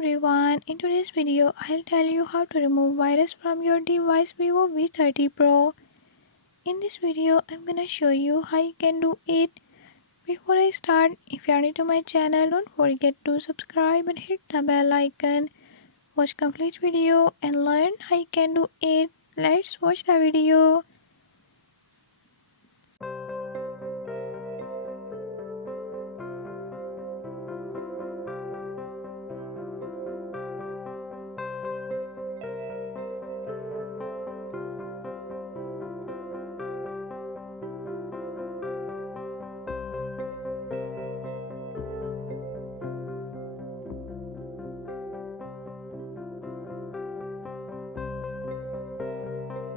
everyone, in today's video I'll tell you how to remove virus from your device Vivo V30 Pro. In this video I'm gonna show you how you can do it. Before I start, if you are new to my channel, don't forget to subscribe and hit the bell icon. Watch complete video and learn how you can do it. Let's watch the video.